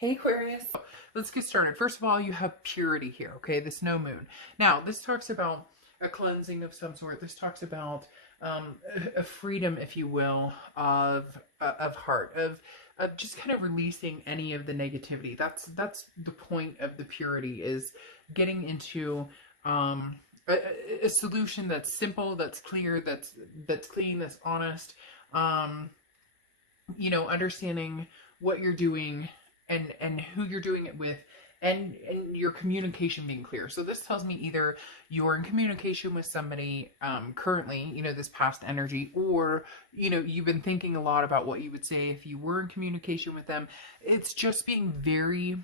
Hey Aquarius, let's get started. First of all, you have purity here, okay? This no moon. Now, this talks about a cleansing of some sort. This talks about a freedom, if you will, of heart, of just kind of releasing any of the negativity. That's the point of the purity, is getting into a solution that's simple, that's clear, that's clean, that's honest. Um, Understanding what you're doing and who you're doing it with, and your communication being clear. So this tells me either you're in communication with somebody currently, this past energy, or you've been thinking a lot about what you would say if you were in communication with them. It's just being very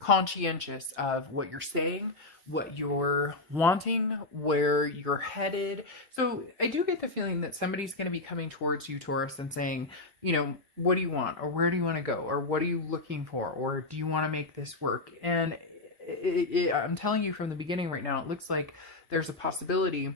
conscientious of what you're saying, what you're wanting, where you're headed. So I do get the feeling that somebody's going to be coming towards you, Taurus, and saying, what do you want? Or where do you want to go? Or what are you looking for? Or do you want to make this work? And I'm telling you from the beginning right now, it looks like there's a possibility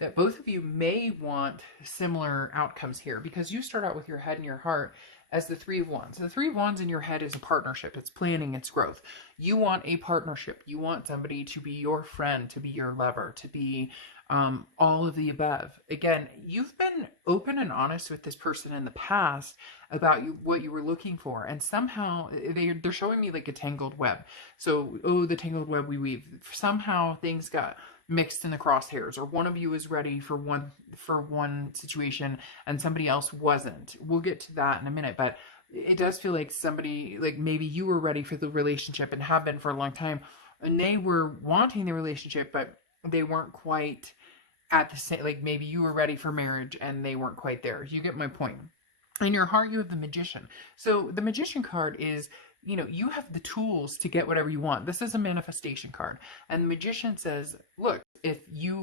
that both of you may want similar outcomes here, because you start out with your head and your heart as the Three of Wands. The Three of Wands in your head is a partnership. It's planning, it's growth. You want a partnership. You want somebody to be your friend, to be your lover, to be all of the above. Again, you've been open and honest with this person in the past about what you were looking for, and somehow they're showing me like a tangled web. So, the tangled web we weave. Somehow things got mixed in the crosshairs, or one of you is ready for one situation and somebody else wasn't. We'll get to that in a minute, but it does feel like somebody, like maybe you were ready for the relationship and have been for a long time, and they were wanting the relationship, but they weren't quite at the same, like maybe you were ready for marriage and they weren't quite there. You get my point. In your heart, you have the Magician. So the Magician card is, you have the tools to get whatever you want. This is a manifestation card. And the Magician says, look, if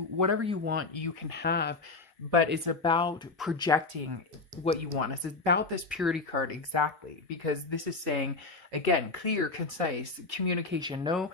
whatever you want, you can have, but it's about projecting what you want. It's about this purity card exactly, because this is saying, again, clear, concise communication, no,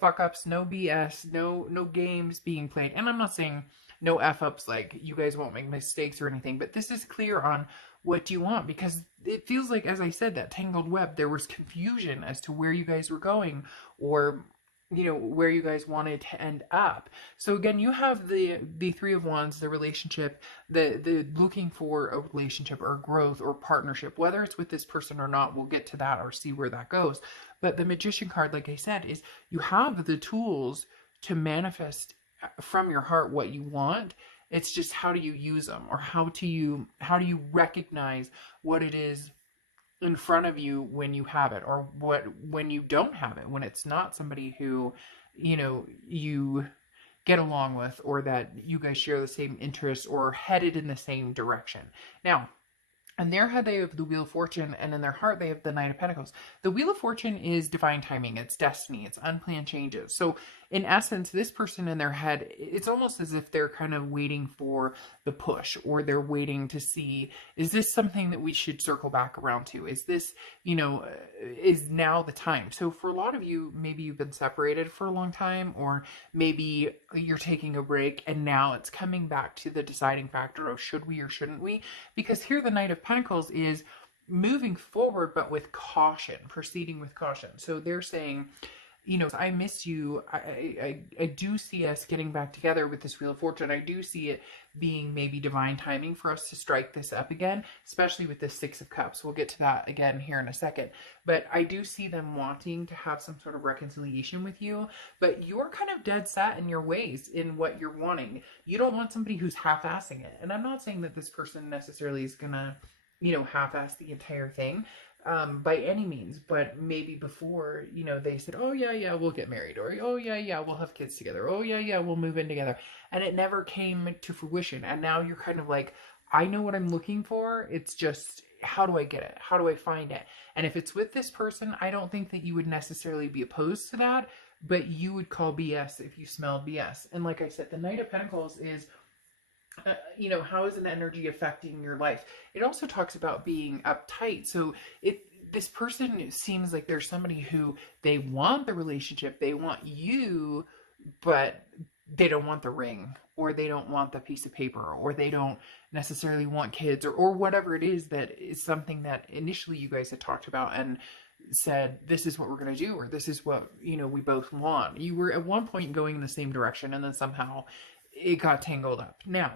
fuck ups, no BS, no games being played. And I'm not saying no F ups, like you guys won't make mistakes or anything, but this is clear on what do you want, because it feels like, as I said, that tangled web, there was confusion as to where you guys were going, or where you guys wanted to end up. So again, you have the Three of Wands, the relationship, the looking for a relationship or growth or partnership, whether it's with this person or not. We'll get to that or see where that goes. But the Magician card, like I said, is you have the tools to manifest from your heart what you want. It's just, how do you use them, or how do you recognize what it is in front of you when you have it, or when you don't have it, when it's not somebody who you get along with, or that you guys share the same interests or headed in the same direction. Now, in their head, they have the Wheel of Fortune, and in their heart, they have the Knight of Pentacles. The Wheel of Fortune is divine timing, it's destiny, it's unplanned changes. So, in essence, this person in their head, it's almost as if they're kind of waiting for the push, or they're waiting to see, is this something that we should circle back around to? Is this, is now the time? So, for a lot of you, maybe you've been separated for a long time, or maybe you're taking a break, and now it's coming back to the deciding factor of should we or shouldn't we? Because here the Knight of Pentacles is moving forward, but with caution, proceeding with caution. So they're saying, I miss you. I do see us getting back together with this Wheel of Fortune. I do see it being maybe divine timing for us to strike this up again, especially with the Six of Cups. We'll get to that again here in a second. But I do see them wanting to have some sort of reconciliation with you, but you're kind of dead set in your ways in what you're wanting. You don't want somebody who's half-assing it. And I'm not saying that this person necessarily is gonna, half-ass the entire thing. By any means, but maybe before, they said, oh yeah, we'll get married, or oh yeah, we'll have kids together, oh yeah, we'll move in together, and it never came to fruition. And now you're kind of like, I know what I'm looking for, it's just, how do I get it? How do I find it? And if it's with this person, I don't think that you would necessarily be opposed to that, but you would call BS if you smelled BS. And like I said, the Knight of Pentacles is, how is an energy affecting your life? It also talks about being uptight. So this person seems like there's somebody who they want the relationship, they want you, but they don't want the ring, or they don't want the piece of paper, or they don't necessarily want kids, or whatever it is that is something that initially you guys had talked about and said, this is what we're going to do, or this is what, we both want. You were at one point going in the same direction, and then somehow it got tangled up. Now,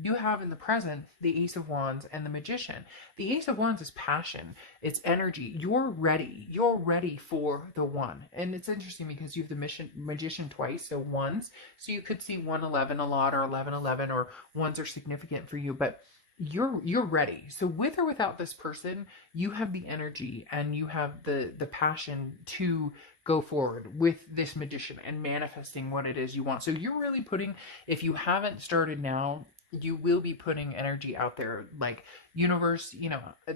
you have in the present the Ace of Wands and the Magician. The Ace of Wands is passion. It's energy. You're ready. You're ready for the one. And it's interesting because you have the Magician twice, so ones. So you could see 111 a lot, or 1111, or ones are significant for you, but you're ready. So with or without this person, you have the energy and you have the passion to go forward with this Magician and manifesting what it is you want. So you're really putting, if you haven't started now, you will be putting energy out there, like, universe,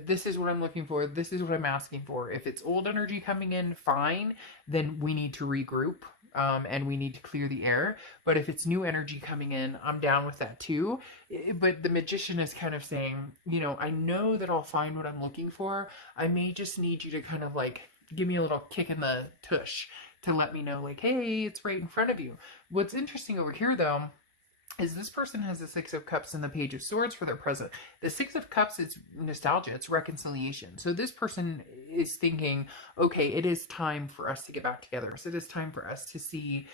this is what I'm looking for. This is what I'm asking for. If it's old energy coming in, fine, then we need to regroup. And we need to clear the air. But if it's new energy coming in, I'm down with that too. But the Magician is kind of saying, I know that I'll find what I'm looking for. I may just need you to kind of like give me a little kick in the tush to let me know, like, hey, it's right in front of you. What's interesting over here, though, is this person has the Six of Cups and the Page of Swords for their present. The Six of Cups is nostalgia, it's reconciliation. So this person is thinking, okay, it is time for us to get back together. So it is time for us to see,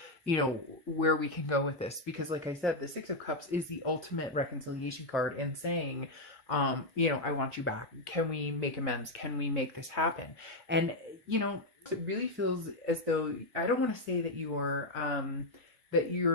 where we can go with this. Because like I said, the Six of Cups is the ultimate reconciliation card and saying, I want you back. Can we make amends? Can we make this happen? And, it really feels as though, I don't want to say that you're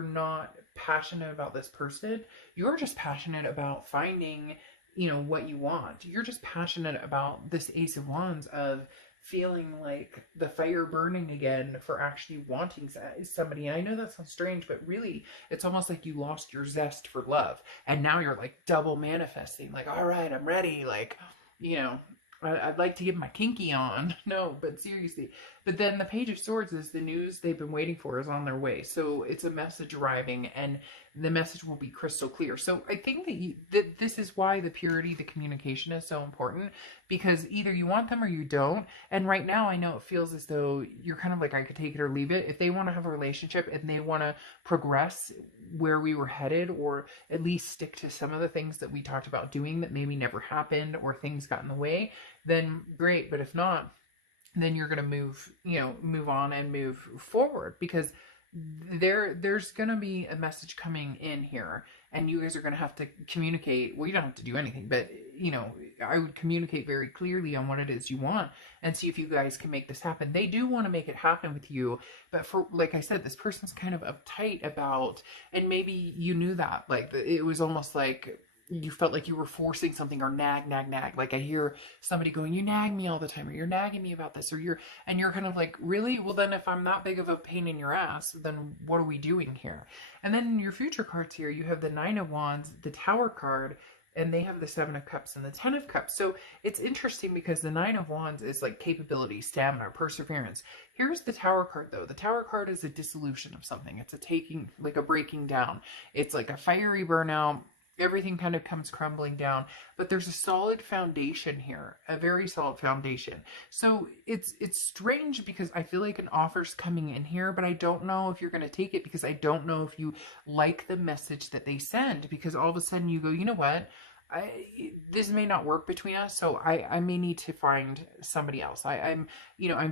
not passionate about this person. You're just passionate about finding, what you want. You're just passionate about this Ace of Wands of feeling like the fire burning again for actually wanting somebody. And I know that sounds strange, but really it's almost like you lost your zest for love. And now you're like double manifesting, like, all right, I'm ready. Like, I'd like to get my kinky on. No, but seriously. But then the Page of Swords is the news they've been waiting for is on their way. So it's a message arriving, and the message will be crystal clear. So I think that this is why the purity, the communication is so important, because either you want them or you don't. And right now I know it feels as though you're kind of like, I could take it or leave it. If they want to have a relationship and they want to progress where we were headed, or at least stick to some of the things that we talked about doing that maybe never happened, or things got in the way, then great. But if not, then you're going to move on and move forward, because there's going to be a message coming in here, and you guys are going to have to communicate. Well, you don't have to do anything, but I would communicate very clearly on what it is you want and see if you guys can make this happen. They do want to make it happen with you, but for, like I said, this person's kind of uptight about, and maybe you knew that, like, it was almost like you felt like you were forcing something, or nag. Like I hear somebody going, you nag me all the time, or you're nagging me about this, or you're kind of like, really? Well, then if I'm not big of a pain in your ass, then what are we doing here? And then in your future cards here, you have the Nine of Wands, the Tower card, and they have the Seven of Cups and the Ten of Cups. So it's interesting because the Nine of Wands is like capability, stamina, perseverance. Here's the Tower card, though. The Tower card is a dissolution of something. It's a taking, like a breaking down. It's like a fiery burnout. Everything kind of comes crumbling down, but there's a solid foundation here, a very solid foundation. So it's strange because I feel like an offer's coming in here, but I don't know if you're going to take it, because I don't know if you like the message that they send, because all of a sudden you go, you know what? This may not work between us, so I may need to find somebody else. I'm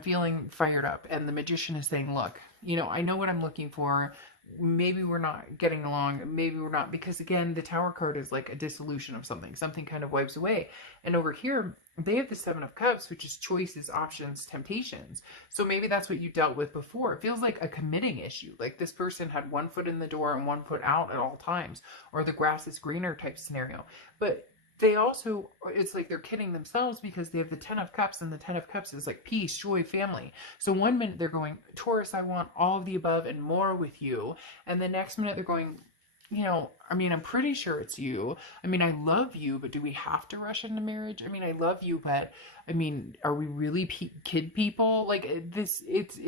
feeling fired up, and the Magician is saying, look, I know what I'm looking for. Maybe we're not getting along, maybe we're not, because again, the Tower card is like a dissolution of something kind of wipes away. And over here, they have the Seven of Cups, which is choices, options, temptations. So maybe that's what you dealt with before. It feels like a committing issue, like this person had one foot in the door and one foot out at all times, or the grass is greener type scenario. But they also, it's like they're kidding themselves, because they have the Ten of Cups, and the Ten of Cups is like peace, joy, family. So one minute they're going, Taurus, I want all of the above and more with you. And the next minute they're going, I'm pretty sure it's you. I love you, but do we have to rush into marriage? I love you, but are we really kid people? Like this, it's,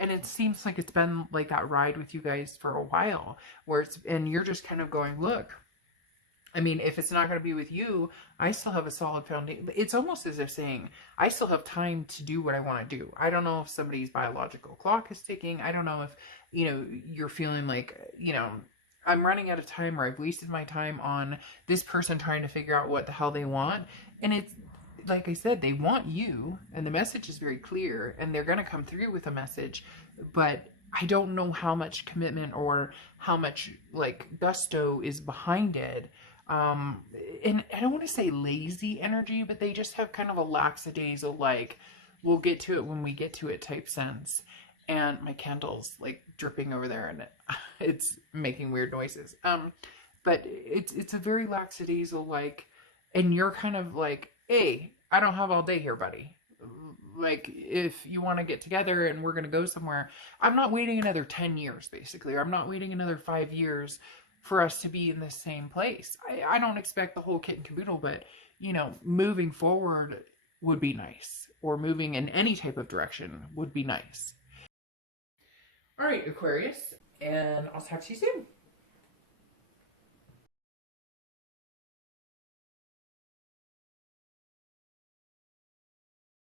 and it seems like it's been like that ride with you guys for a while, where and you're just kind of going, look, I mean, if it's not going to be with you, I still have a solid foundation. It's almost as if saying, I still have time to do what I want to do. I don't know if somebody's biological clock is ticking. I don't know if, you're feeling like, I'm running out of time, or I've wasted my time on this person trying to figure out what the hell they want. And it's, like I said, they want you, and the message is very clear, and they're going to come through with a message, but I don't know how much commitment or how much like gusto is behind it. And I don't want to say lazy energy, but they just have kind of a lackadaisical, like, we'll get to it when we get to it type sense. And my candle's like dripping over there, and it's making weird noises. But it's a very lackadaisical, like, and you're kind of like, hey, I don't have all day here, buddy. Like, if you want to get together and we're going to go somewhere, I'm not waiting another 10 years, basically, or I'm not waiting another 5 years for us to be in the same place. I don't expect the whole kit and caboodle, but, moving forward would be nice, or moving in any type of direction would be nice. All right, Aquarius, and I'll talk to you soon.